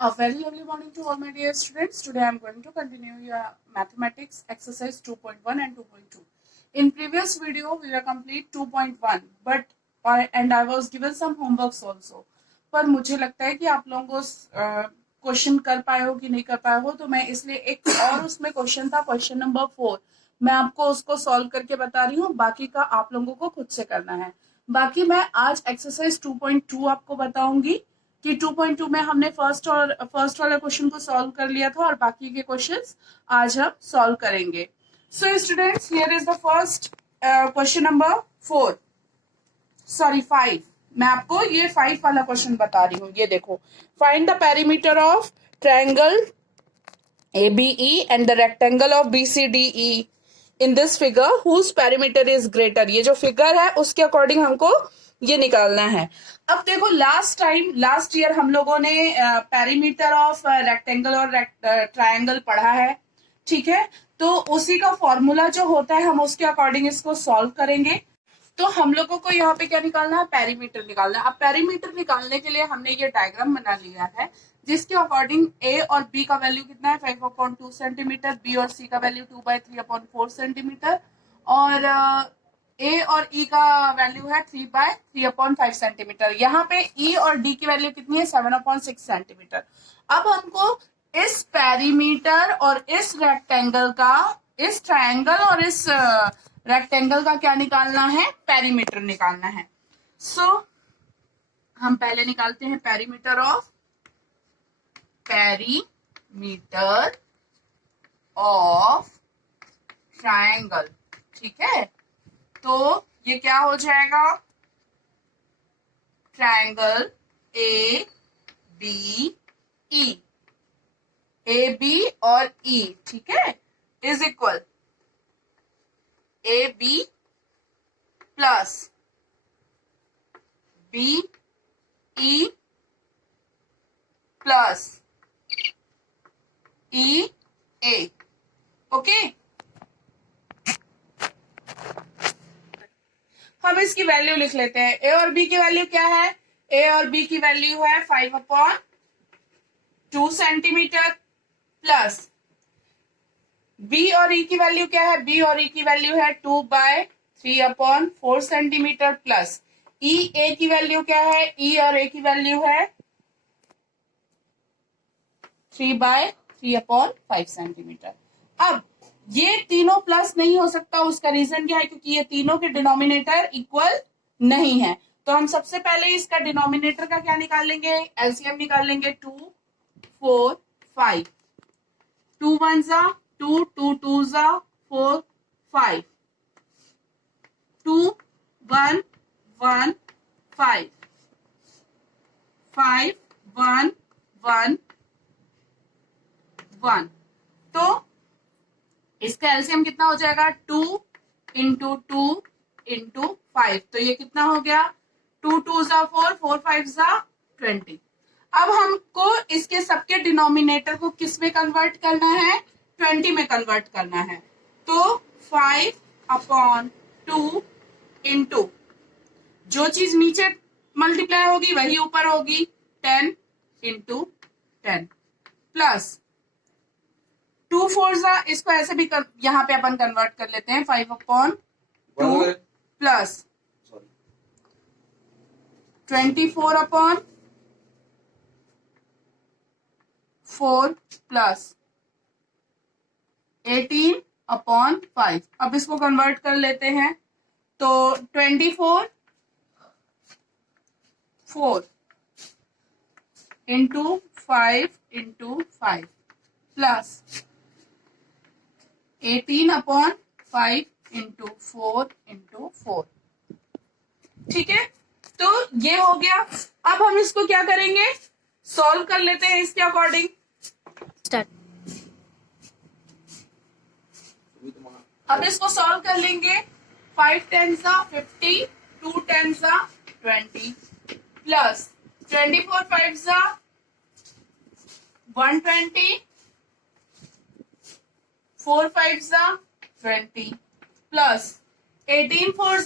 A very lovely morning to all my dear students. Today I am going to continue your mathematics exercise 2.1 and 2.2. In previous video we were complete 2.1 but and I was given some homeworks also. पर मुझे लगता है कि आप लोगों को question कर पाए हो कि नहीं कर पाए हो, तो मैं इसलिए एक और उसमें क्वेश्चन था, क्वेश्चन नंबर 4, मैं आपको उसको सॉल्व करके बता रही हूँ। बाकी का आप लोगों को खुद से करना है। बाकी मैं आज एक्सरसाइज 2.2 आपको बताऊंगी कि 2.2 में हमने फर्स्ट वाला क्वेश्चन को सॉल्व कर लिया था और बाकी के क्वेश्चंस आज हम सॉल्व करेंगे। So students, here is the first question number 5। मैं आपको ये 5 वाला क्वेश्चन बता रही हूँ। ये देखो, find the perimeter of triangle ABE and the rectangle of BCDE in this figure whose perimeter is greater। ये जो फिगर है उसके अकॉर्डिंग हमको ये निकालना है। अब देखो, लास्ट ईयर हम लोगों ने पेरीमीटर ऑफ रेक्टेंगल और ट्रायंगल पढ़ा है, ठीक है। तो उसी का फॉर्मूला जो होता है हम उसके अकॉर्डिंग इसको सॉल्व करेंगे। तो हम लोगों को यहाँ पे क्या निकालना है, पेरीमीटर निकालना है। अब पेरीमीटर निकालने के लिए हमने ये डायग्राम बना लिया है जिसके अकॉर्डिंग ए और बी का वैल्यू कितना है, 5/2 सेंटीमीटर, बी और सी का वैल्यू 2/3/4 सेंटीमीटर, और ए और ई का वैल्यू है 3/3/5 सेंटीमीटर। यहाँ पे ई और डी की वैल्यू कितनी है, 7/6 सेंटीमीटर। अब हमको इस पेरीमीटर और इस रेक्टेंगल का, इस ट्रायंगल और इस रेक्टेंगल का क्या निकालना है, पेरीमीटर निकालना है। सो हम पहले निकालते हैं पेरीमीटर ऑफ ट्रायंगल, ठीक है। तो ये क्या हो जाएगा, ट्रायंगल ए बी और ई, ठीक है, is equal A B plus B E plus E A. Okay, हम इसकी वैल्यू लिख लेते हैं। ए और बी की वैल्यू क्या है, ए और बी की वैल्यू है 5/2 सेंटीमीटर, प्लस बी और ई की वैल्यू क्या है, बी और ई की वैल्यू है 2/3/4 सेंटीमीटर, प्लस ई ए की वैल्यू क्या है, ई और ए की वैल्यू है 3/3/5 सेंटीमीटर। अब ये तीनों प्लस नहीं हो सकता, उसका रीजन क्या है, क्योंकि ये तीनों के डिनोमिनेटर इक्वल नहीं है। तो हम सबसे पहले इसका डिनोमिनेटर का क्या निकालेंगे, एलसीएम निकालेंगे। 2 4 5, 2 1 जा 2, 2 2 जा 4 5, 2 1 1 5, 5 1 1 1। तो इसका एलसीएम कितना हो जाएगा, 2 इंटू 2 इंटू 5। तो ये कितना हो गया, 2 2 जा 4, 4 5 जा 20। अब हमको इसके सबके डिनोमिनेटर को किस में कन्वर्ट करना है, 20 में कन्वर्ट करना है। तो 5/2 इंटू जो चीज नीचे मल्टीप्लाई होगी वही ऊपर होगी, 10 इंटू 10, प्लस 2 4 जा, इसको ऐसे भी यहाँ पे अपन कन्वर्ट कर लेते हैं, 5/2 प्लस 24/4 प्लस 18/5। अब इसको कन्वर्ट कर लेते हैं, तो 24/4 इंटू 5/5 प्लस 18/5 इंटू 4/4, ठीक है। तो ये हो गया। अब हम इसको क्या करेंगे, सॉल्व कर लेते हैं इसके अकॉर्डिंग। अब इसको सॉल्व कर लेंगे। 5 10 50, 2 10 20, प्लस 24 5 120, 4 5 20, प्लस 18 4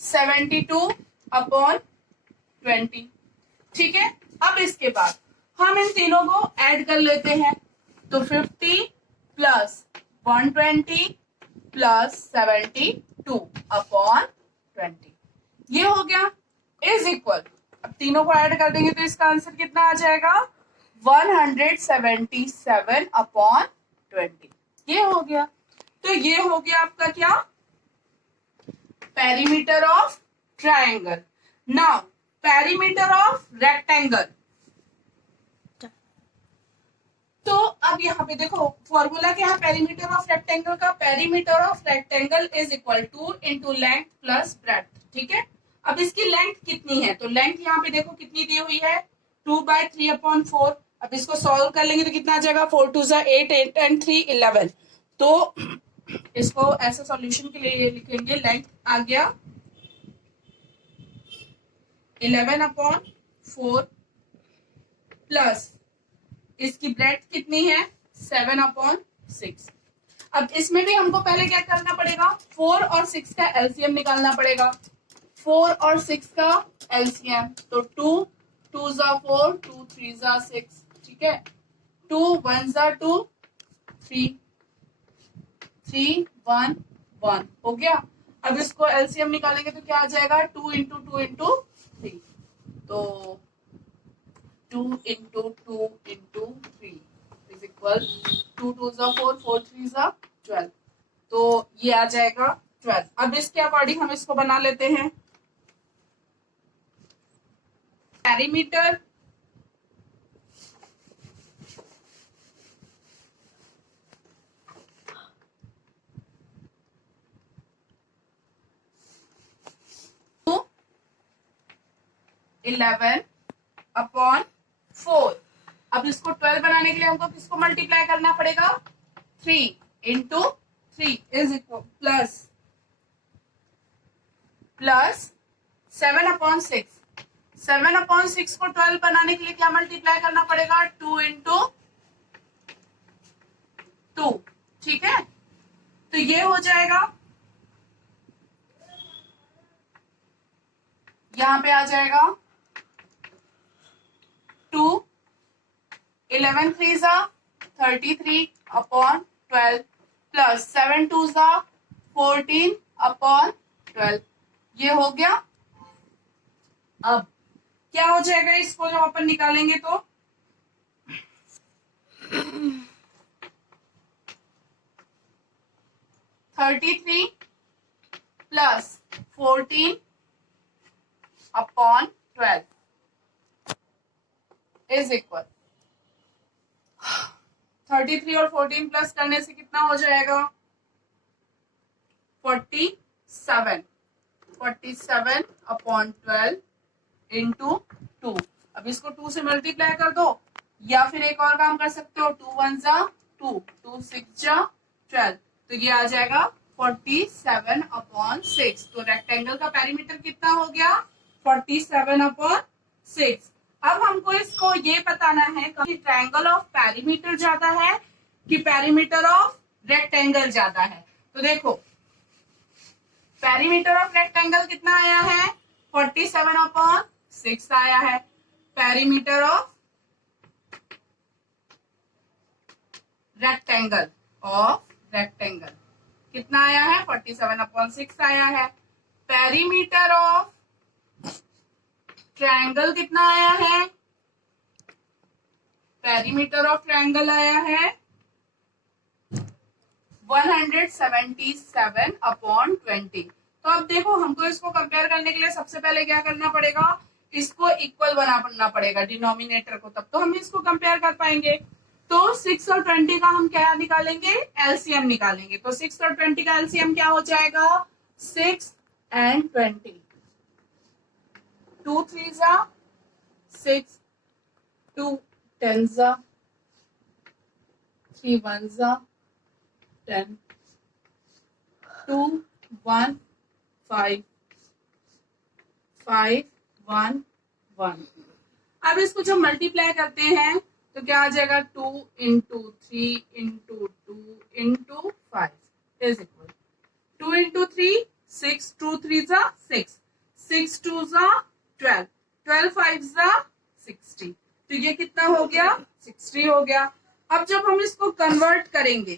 72/20, ठीक है, अब इसके बाद हम इन तीनों को ऐड कर लेते हैं। तो 50 प्लस 120 प्लस 72 अपॉन 20 ये हो गया इज इक्वल। अब तीनों को ऐड कर देंगे तो इसका आंसर कितना आ जाएगा 177 अपॉन 20 ये हो गया। तो ये हो गया आपका क्या perimeter of triangle. Now perimeter of rectangle. तो अब यहाँ पे देखो फॉर्मूला क्या है पेरीमीटर ऑफ रेक्टेंगल का। Perimeter of rectangle is equal two into length plus breadth. ठीक है, अब इसकी लेंथ कितनी है तो लेंथ यहाँ पे देखो कितनी दी हुई है 2/3/4। अब इसको सॉल्व कर लेंगे तो कितना आ जाएगा 4 2 8 8 एंड 3 11। तो इसको ऐसे सॉल्यूशन के लिए लिखेंगे लेंथ आ गया 11/4 प्लस इसकी ब्रेथ कितनी है 7/6। अब इसमें भी हमको पहले क्या करना पड़ेगा 4 और 6 का एलसीएम निकालना पड़ेगा। 4 और 6 का एलसीएम तो 2 2 4 2 3 6। ठीक है, 2 1 2 3 3 1 1 हो गया। अब इसको एलसीएम निकालेंगे तो क्या आ जाएगा 2 इंटू 2 इंटू 3। तो 2 इंटू 2 इंटू 3 इज इक्वल 2 2 4 4 3 12। तो ये आ जाएगा 12। अब इसके अकॉर्डिंग हम इसको बना लेते हैं पेरीमीटर तो 11/4। अब इसको 12 बनाने के लिए हमको किसको मल्टीप्लाई करना पड़ेगा 3 इंटू 3 इज इक्वल प्लस 7/6। 7/6 को 12 बनाने के लिए क्या मल्टीप्लाई करना पड़ेगा 2 इंटू 2। ठीक है, तो ये हो जाएगा यहां पे आ जाएगा 2 11 3 33 अपॉन 12 प्लस 7 2 14 अपॉन 12 ये हो गया। अब क्या हो जाएगा इसको जब अपन निकालेंगे तो 33 प्लस 14 अपॉन 12 इज इक्वल 33 और 14 प्लस करने से कितना हो जाएगा 47 अपॉन 12 इंटू 2। अब इसको 2 से मल्टीप्लाई कर दो या फिर एक और काम कर सकते हो 2 1 2 2 6 12। तो ये आ जाएगा 47/6। तो रेक्टेंगल का पेरीमीटर कितना हो गया 47/6। अब हमको इसको ये बताना है कि ट्रायंगल ऑफ पेरीमीटर ज्यादा है कि पेरीमीटर ऑफ रेक्टेंगल ज्यादा है। तो देखो पेरीमीटर ऑफ रेक्टेंगल कितना आया है 47/6 आया है। पेरीमीटर ऑफ रेक्टेंगल कितना आया है 47/6 आया है। पेरीमीटर ऑफ ट्रायंगल कितना आया है पेरीमीटर ऑफ ट्रायंगल आया है 177/20। तो अब देखो हमको इसको कंपेयर करने के लिए सबसे पहले क्या करना पड़ेगा इसको इक्वल बनाना पड़ेगा डिनोमिनेटर को, तब तो हम इसको कंपेयर कर पाएंगे। तो 6 और 20 का हम क्या निकालेंगे एलसीएम निकालेंगे। तो 6 और 20 का एलसीएम क्या हो जाएगा 6 and 20। 2 3 6 2 10 3 1 10 2 1 5 5 1 1। अब इसको जब मल्टीप्लाई करते हैं तो क्या आ जाएगा 2 into 3 into 2 into 5 is equal 2 into 3 6 2 3 6 6 2 12 12 5 60। तो ये कितना हो गया? 60 हो गया। अब जब हम इसको कन्वर्ट करेंगे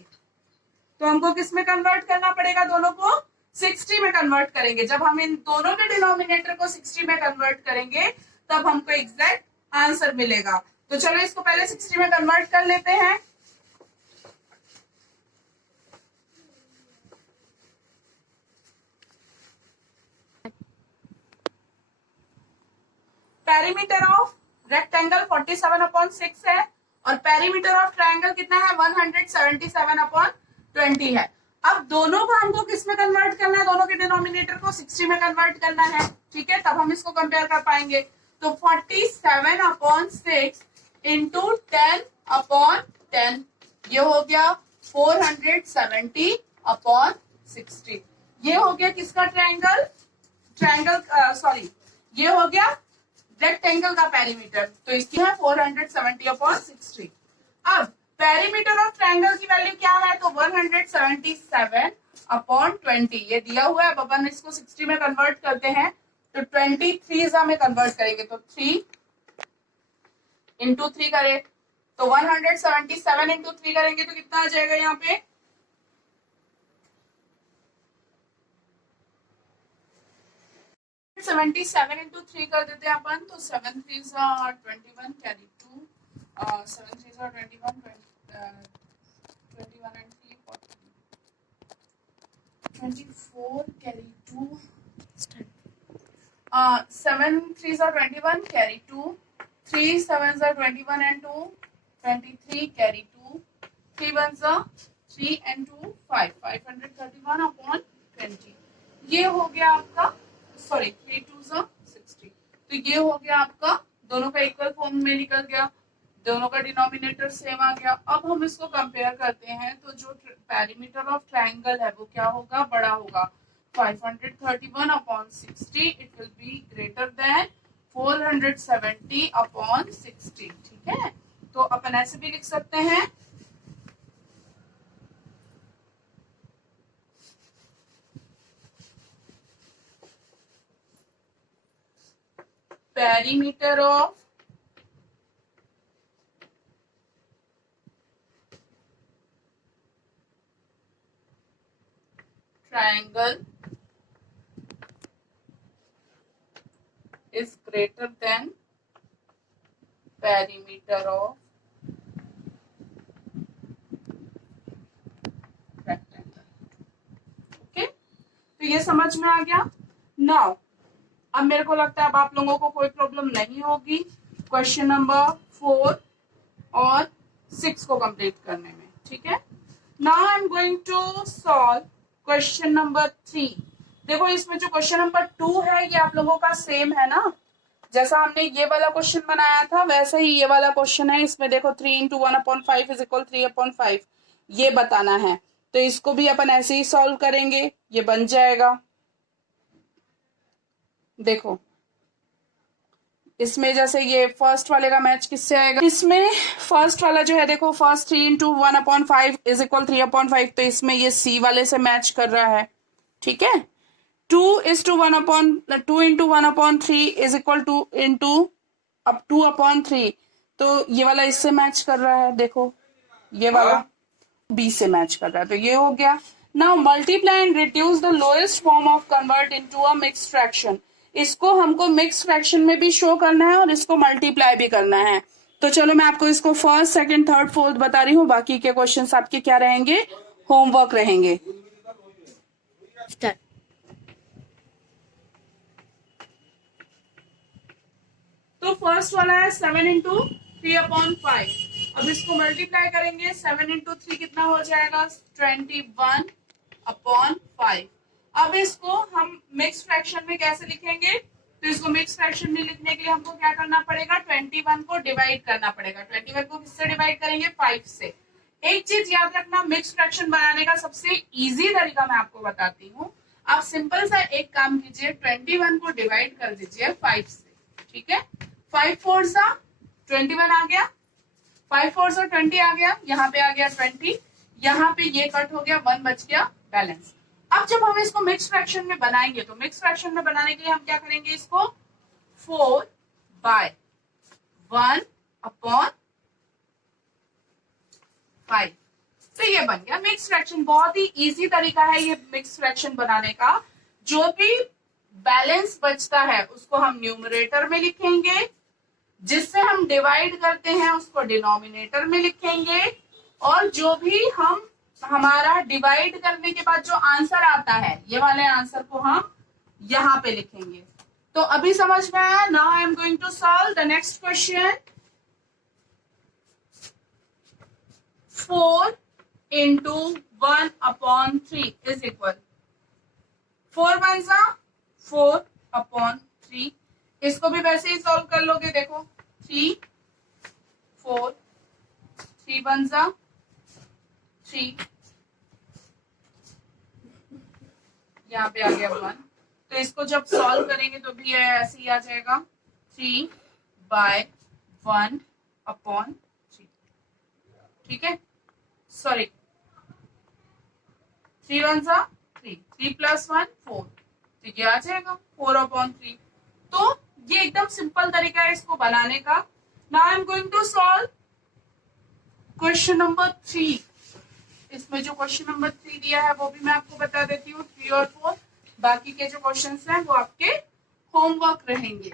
तो हमको किस में कन्वर्ट करना पड़ेगा? दोनों को 60 में कन्वर्ट करेंगे। जब हम इन दोनों के डिनोमिनेटर को 60 में कन्वर्ट करेंगे तब हमको एग्जैक्ट आंसर मिलेगा। तो चलो इसको पहले 60 में कन्वर्ट कर लेते हैं। पेरीमीटर ऑफ रेक्टेंगल 47/6 है और पेरीमीटर ऑफ ट्रायंगल कितना है? 177/20 है। अब दोनों को हमको किस में कन्वर्ट करना है? दोनों के डिनोमिनेटर को 60 में कन्वर्ट करना है। ठीक है, तब हम इसको कंपेयर कर पाएंगे। तो 47/6 इंटू 10/10 ये हो गया 470/60। ये हो गया किसका ट्रायंगल? सॉरी, ये हो गया रेक्टेंगल का पेरीमीटर। तो इसकी है 470/60। अब पेरीमीटर ऑफ ट्रायंगल की वैल्यू क्या है? तो 177/20 ये दिया हुआ है। अब अपन इसको 60 में कन्वर्ट करते हैं तो 23 में कन्वर्ट करेंगे तो 3 इंटू 3 करें तो 177 इंटू 3 करेंगे तो कितना आ जाएगा? यहाँ पे 77 इंटू 3 कर देते हैं अपन। तो 7 3 21 carry 2 7 3 21 21 and 3 24 carry 2 7 3 21 carry 2 3 7 21 and 2 23 carry 2 3 1 3 and 2 5 531/20। ये हो गया आपका, सॉरी 3 2 60। तो ये हो गया आपका, दोनों का इक्वल फॉर्म में निकल गया, दोनों का डिनोमिनेटर सेम आ गया। अब हम इसको कंपेयर करते हैं तो जो पेरीमीटर ऑफ ट्रायंगल है वो क्या होगा? बड़ा होगा। 531/60 it will be greater than 470/60। ठीक है, तो अपन ऐसे भी लिख सकते हैं perimeter of triangle is greater than perimeter of rectangle. Okay, तो ये समझ में आ गया। नाउ अब मेरे को लगता है अब आप लोगों को कोई प्रॉब्लम नहीं होगी क्वेश्चन नंबर 4 और 6 को कंप्लीट करने में। ठीक है, now I am going to solve question number 3। देखो इसमें जो क्वेश्चन नंबर 2 है ये आप लोगों का सेम है ना, जैसा हमने ये वाला क्वेश्चन बनाया था वैसे ही ये वाला क्वेश्चन है। इसमें देखो 3 इंटू 1/5 इज इक्वल 3/5 ये बताना है। तो इसको भी अपन ऐसे ही सॉल्व करेंगे, ये बन जाएगा। देखो इसमें जैसे ये फर्स्ट वाले का मैच किससे आएगा? इसमें फर्स्ट वाला जो है देखो, फर्स्ट 3 इंटू 1/5 इज इक्वल 3/5, तो इसमें ये सी वाले से मैच कर रहा है। ठीक है, 2 इंटू 1/3 इज इक्वल 2 इंटू अब 2/3, तो ये वाला इससे मैच कर रहा है। देखो ये वाला बी से मैच कर रहा है, तो ये हो गया। Now multiply and reduce the lowest form of convert into a mixed fraction. इसको हमको मिक्स फ्रैक्शन में भी शो करना है और इसको मल्टीप्लाई भी करना है। तो चलो मैं आपको इसको फर्स्ट सेकंड थर्ड फोर्थ बता रही हूँ, बाकी के क्वेश्चंस आपके क्या रहेंगे? होमवर्क रहेंगे। तो फर्स्ट वाला है 7 इंटू 3/5। अब इसको मल्टीप्लाई करेंगे, 7 इंटू 3 कितना हो जाएगा? 21/5। अब इसको हम मिक्स फ्रैक्शन में कैसे लिखेंगे? तो इसको मिक्स फ्रैक्शन में लिखने के लिए हमको क्या करना पड़ेगा? 21 को डिवाइड करना पड़ेगा। 21 को किससे डिवाइड करेंगे? 5 से। एक चीज याद रखना, मिक्स फ्रैक्शन बनाने का सबसे इजी तरीका मैं आपको बताती हूँ। आप सिंपल सा एक काम कीजिए, 21 को डिवाइड कर दीजिए 5 से। ठीक है, 5 4 21 आ गया, 5 4 20 आ गया, यहाँ पे आ गया 20, यहाँ पे ये कट हो गया, 1 बच गया बैलेंस। अब जब हम इसको मिक्स फ्रैक्शन में बनाएंगे तो मिक्स फ्रैक्शन में बनाने के लिए हम क्या करेंगे? इसको 4/1 1/5। तो ये बन गया मिक्स फ्रैक्शन। बहुत ही इजी तरीका है ये मिक्स फ्रैक्शन बनाने का। जो भी बैलेंस बचता है उसको हम न्यूमरेटर में लिखेंगे, जिससे हम डिवाइड करते हैं उसको डिनोमिनेटर में लिखेंगे, और जो भी हमारा डिवाइड करने के बाद जो आंसर आता है ये वाले आंसर को हम यहां पे लिखेंगे। तो अभी समझ में आया? Now I am going to solve the next question. 4 into 1/3 is equal 4 1 जा 4/3। इसको भी वैसे ही सॉल्व कर लोगे। देखो 3 4 3 1 जा 3, यहाँ पे आ गया 1। तो इसको जब सॉल्व करेंगे तो भी ऐसे ही आ जाएगा 3/1/3। ठीक है, सॉरी 3 1 जा 3, 3 + 1 4, तो ये आ जाएगा 4/3। तो ये एकदम सिंपल तरीका है इसको बनाने का। Now I am going to solve question number 3। इसमें जो क्वेश्चन नंबर 3 दिया है वो भी मैं आपको बता देती हूँ, 3 और 4। बाकी के जो क्वेश्चंस हैं वो आपके होमवर्क रहेंगे।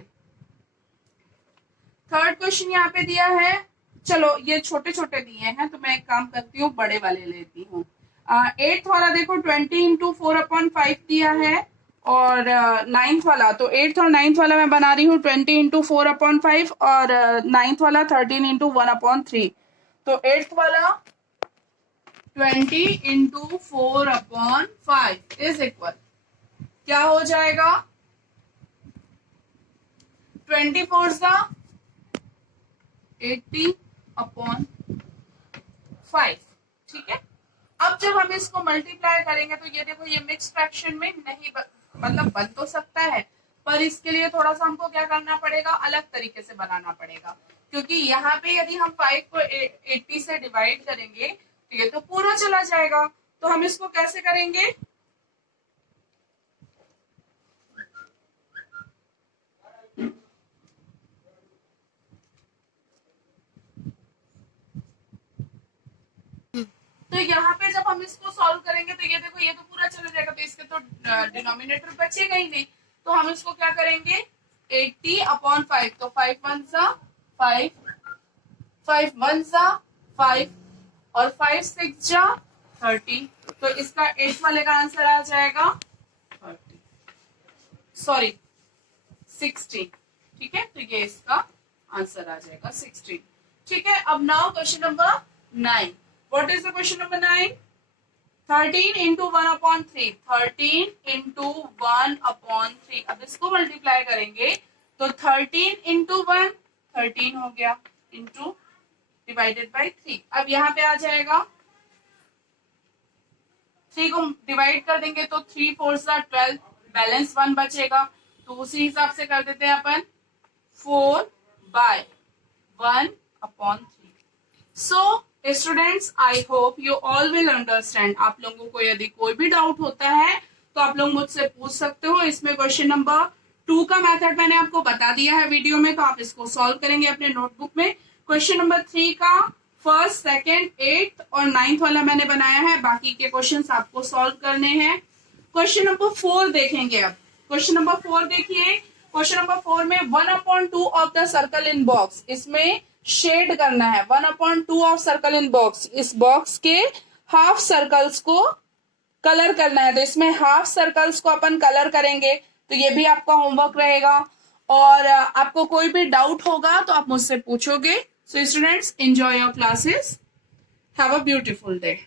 थर्ड क्वेश्चन यहाँ पे दिया है। चलो ये छोटे छोटे दिए हैं तो मैं एक काम करती हूँ, बड़े वाले लेती हूँ। 8th वाला देखो 20 × 4/5 दिया है, और 9th वाला, तो 8th और 9th वाला मैं बना रही हूँ 20 × 4/5, और 9th वाला 13 × 1/3। तो 8th वाला 20 × 4/5 इज इक्वल क्या हो जाएगा? 24 सा 80/5। ठीक है, अब जब हम इसको मल्टीप्लाई करेंगे तो ये देखो ये मिक्स फ्रैक्शन में नहीं मतलब बन तो सकता है, पर इसके लिए थोड़ा सा हमको क्या करना पड़ेगा, अलग तरीके से बनाना पड़ेगा। क्योंकि यहाँ पे यदि हम 5 को 80 से डिवाइड करेंगे तो ये तो पूरा चला जाएगा। तो हम इसको कैसे करेंगे? तो यहाँ पे जब हम इसको सॉल्व करेंगे तो ये देखो ये तो पूरा चला जाएगा, तो इसके तो डिनोमिनेटर बचेगा ही नहीं। तो हम इसको क्या करेंगे, 80/5। तो 5 1 सा 5, 5 1 सा 5, और 5 6 जा 30। तो इसका 8 वाले का आंसर आ जाएगा 30, सॉरी 16। ठीक है, तो ये इसका आंसर आ जाएगा 16। ठीक है, अब now question number 9। What is the question number 9? 13 × 1/3। 13 × 1/3। अब इसको मल्टीप्लाई करेंगे तो 13 × 1 13 हो गया, इंटू डिवाइडेड बाई 3। अब यहाँ पे आ जाएगा 3 को डिवाइड कर देंगे तो 3 4 12, बैलेंस 1 बचेगा। तो उसी हिसाब से कर देते हैं अपन 4/1/3। So students, I hope you all will understand. आप लोगों को यदि कोई भी डाउट होता है तो आप लोग मुझसे पूछ सकते हो। इसमें क्वेश्चन नंबर 2 का मेथड मैंने आपको बता दिया है वीडियो में, तो आप इसको सॉल्व करेंगे अपने नोटबुक में। क्वेश्चन नंबर 3 का 1st, 2nd, 8th और 9th वाला मैंने बनाया है, बाकी के क्वेश्चंस आपको सॉल्व करने हैं। क्वेश्चन नंबर 4 देखेंगे। अब क्वेश्चन नंबर 4 देखिए। क्वेश्चन नंबर 4 में 1/2 of the circle in box, इसमें शेड करना है। 1/2 ऑफ सर्कल इन बॉक्स, इस बॉक्स के हाफ सर्कल्स को कलर करना है। तो इसमें हाफ सर्कल्स को अपन कलर करेंगे, तो ये भी आपका होमवर्क रहेगा। और आपको कोई भी डाउट होगा तो आप मुझसे पूछोगे। So students, enjoy your classes, have a beautiful day.